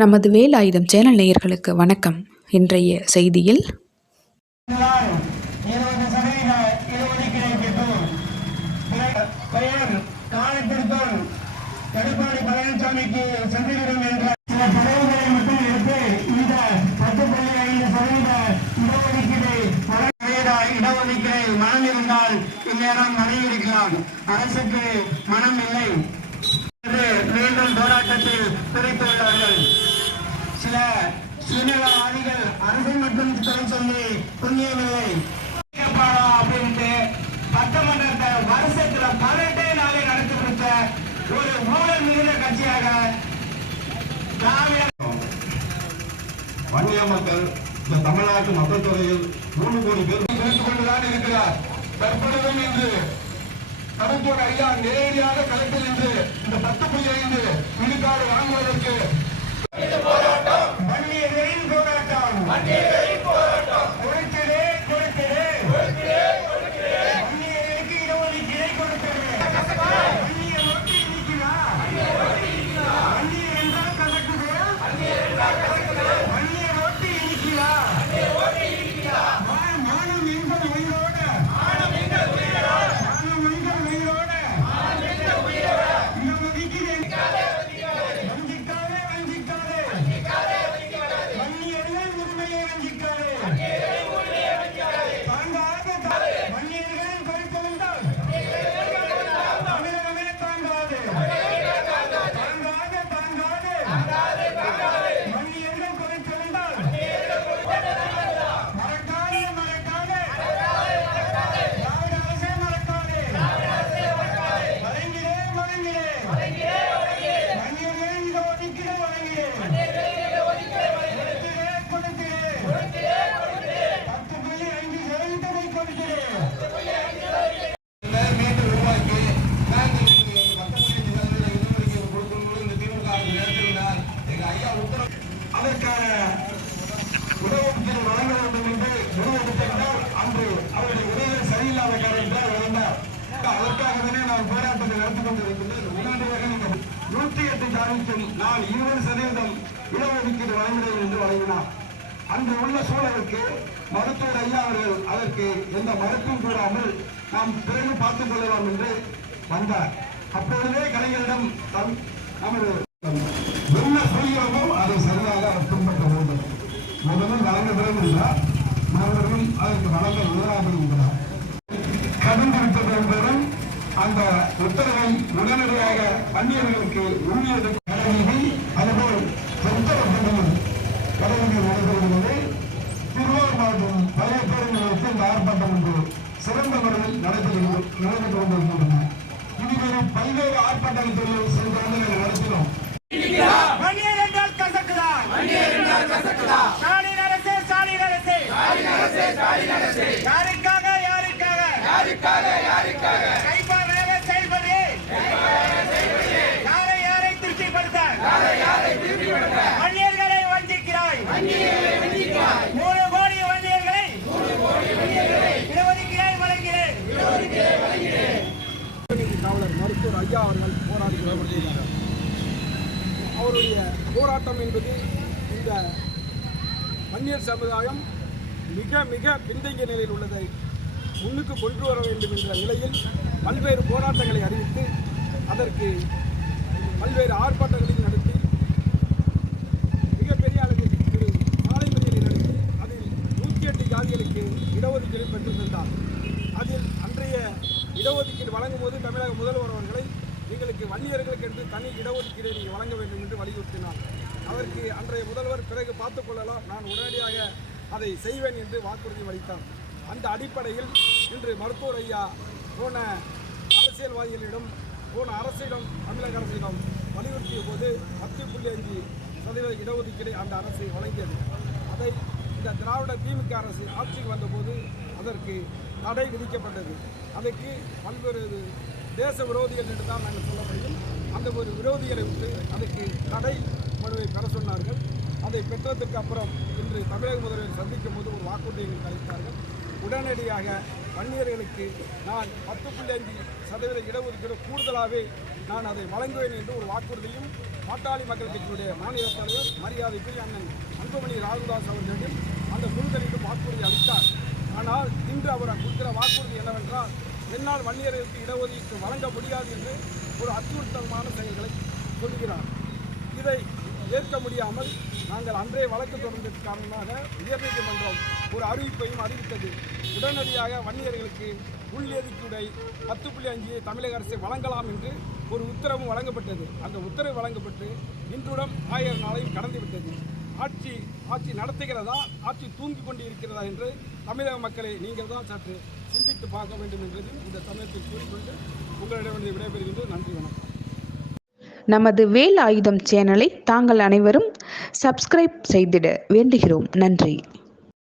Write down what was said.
நமது வேலாயுதம் சேனல் நேயர்களுக்கு வணக்கம். இன்றைய செய்தியில் எடப்பாடி பழனிசாமிக்கு சென்றிருக்கும் என்ற சில தடவைகளை மட்டும் எடுத்து இந்த 10.5% இடஒதுக்கீடு மனம் இருந்தால் இந்நேரம் வழங்கியிருக்கலாம். அரசுக்கு மனம் இல்லை. மீண்டும் போராட்டத்தில் துறைத்துள்ளார்கள். சில சுயநலவாதிகள் அரசை மட்டும் துறை சொல்லி புண்ணியமில்லை அப்படின்ட்டு சட்டமன்றத்தை வருஷத்துல 18 நாளை நடத்தி கொடுத்த ஒரு ஊழல் மிகுந்த கட்சியாக வன்னிய மக்கள் இந்த தமிழ்நாட்டு மக்கள் தொகையில் 3 கோடி பேர் இருந்து கொண்டுதான் இருக்கிறார். தற்பொழுதும் இன்று கருத்தூர் ஐயா நேரடியாக களத்தில் இன்று இந்த 10.5 விழுக்காடு வாங்குவதற்கு வன்னியர்களின் போராட்டம் கொடுக்கிறே வன்னியர்களுக்கு இடஒதுக்கீடை கொடுக்கிறது. வன்னிய நோக்கி இருக்கிறா வன்னியர் என்றால் கலக்குது. வன்னிய நோக்கி இருக்கிறா மானம் எங்கள் உயிரோடு அதற்கான இடஒதுக்கீடு வழங்க வேண்டும் என்று முடிவெடுத்தால் அன்று அவருடைய உதவி சரியில்லாத காரணத்தால் இருந்தார். அதற்காகவே நான் போராட்டத்தை நடத்தி கொண்டிருக்கின்றேன். உடனடியாக நீங்கள் 108 ஜாதிக்கும் நான் 20% இடஒதுக்கீடு வழங்கினேன் என்று வழங்கினார். அன்று உள்ள சூழலுக்கு மருத்துவர் ஐயா அவர்கள் அதற்கு எந்த மறுப்பும் கூறாமல் நாம் பிறகு பார்த்துக் கொள்ளலாம் என்று வந்தார். அப்பொழுதே கலைஞரிடம் நமது என்ன சொல்கிறோமோ அதை சரியாக அவர் பின்பற்ற வேண்டும். முதலில் வழங்க விரும்புகிறார், மறுபடியும் அதற்கு வழங்க உதவாமல் கடந்திருப்பது என்பதும் அந்த உத்தரவை உடனடியாக வன்னியர்களுக்கு உறுதியெடுக்க அதுபோல் உத்தரப்பட்டதும் கடவுளில் நடைபெறுகிறது. திருவாரூர் மாவட்டம் பழைய பேருந்துகளுக்கு இந்த ஆர்ப்பாட்டம் என்று சிறந்த முறையில் நடைபெற்று கொண்டிருக்கின்றன. இதுவரை பல்வேறு ஆர்ப்பாட்டங்கள் சென்ற ஆண்டுகளை நடத்தினோம். யாரை திருப்திப்படுத்த வன்னியர்களை வஞ்சிக்கிறாய். 3 கோடி வன்னியர்களை இடஒதுக்கீடை வழங்கிறேன். காவலர் மருத்துவர் ஐயா அவர்கள் போராடி வருகிறார். அவருடைய போராட்டம் என்பது இந்த வன்னியர் சமுதாயம் மிக மிக பின்தங்கிய நிலையில் உள்ளதை முன்னுக்கு கொண்டு வர வேண்டும் என்ற நிலையில் பல்வேறு போராட்டங்களை அறிவித்து அதற்கு பல்வேறு ஆர்ப்பாட்டங்களையும் நடத்தி மிகப்பெரிய அளவில் ஒரு சாலை மறியலை நடத்தி அதில் 108 ஜாதிகளுக்கு இடஒதுக்கீடு பெற்று தந்தார். அதில் அன்றைய இடஒதுக்கீடு வழங்கும் போது தமிழக முதல்வர் அவர்களை எங்களுக்கு வன்னியர்களுக்கு என்று தனி இடஒதுக்கீடு நீங்கள் வழங்க வேண்டும் என்று வலியுறுத்தினார். அதற்கு அன்றைய முதல்வர் பிறகு பார்த்துக் கொள்ளலாம், நான் உடனடியாக அதை செய்வேன் என்று வாக்குறுதி அளித்தார். அந்த அடிப்படையில் இன்று மருத்துவர் ஐயா போன அரசியல்வாதிகளிடம் அரசிடம் தமிழக அரசிடம் வலியுறுத்திய போது 10.5% இடஒதுக்கீடு அந்த அரசு வழங்கியது. அதை இந்த திராவிட திமுக அரசு ஆட்சிக்கு வந்தபோது அதற்கு தடை விதிக்கப்பட்டது. அதற்கு பல்வேறு தேச விரோதிகள் என்று தான் நாங்கள் சொல்ல முடியும். அந்த ஒரு விரோதிகளை விட்டு அதற்கு தடை மனுவை பெற சொன்னார்கள். அதை பெற்றதற்கு அப்புறம் இன்று தமிழக முதல்வரை சந்திக்கும் போது ஒரு வாக்குறுதியை அளித்தார்கள். உடனடியாக வன்னியர்களுக்கு நான் 10.5% இடஒதுக்கீடு கூடுதலாகவே நான் அதை வழங்குவேன் என்று ஒரு வாக்குறுதியும் பாட்டாளி மக்கள் கட்சியினுடைய மாநில தலைவர் மரியாதைக்குரிய அண்ணன் அன்புமணி ராகுதாஸ் அவர்களிடம் அந்த குழுக்களிடம் வாக்குறுதி அளித்தார். ஆனால் இன்று அவர் கொடுக்கிற வாக்குறுதி என்னவென்றால், என்னால் வன்னியர்களுக்கு இடஒதுக்கீடு வழங்க முடியாது என்று ஒரு அச்சுறுத்தமான செயல்களை சொல்கிறார். இதை ஏற்க முடியாமல் நாங்கள் அன்றே வழக்கு தொடர்ந்ததற்கு காரணமாக உயர்நீதிமன்றம் ஒரு அறிவிப்பையும் அறிவித்தது. உடனடியாக வன்னியர்களுக்கு உள்ஒதுக்கீடை 10.5 தமிழக அரசை வழங்கலாம் என்று ஒரு உத்தரவும் வழங்கப்பட்டது. அந்த உத்தரவு வழங்கப்பட்டு இன்றுடன் 1000 நாளையும் கடந்துவிட்டது. ஆட்சி நடத்துகிறதா, ஆட்சி தூங்கி கொண்டு இருக்கிறதா என்று தமிழக மக்களை நீங்கள் தான் சற்று சிந்தித்து பார்க்க வேண்டும் என்றதையும் இந்த சமயத்தில் கூறிக்கொண்டு உங்களிடமிருந்து விடைபெறுகின்ற நன்றி, வணக்கம். நமது வேல் ஆயுதம் சேனலை தாங்கள் அனைவரும் சப்ஸ்கிரைப் செய்திட வேண்டுகிறோம். நன்றி.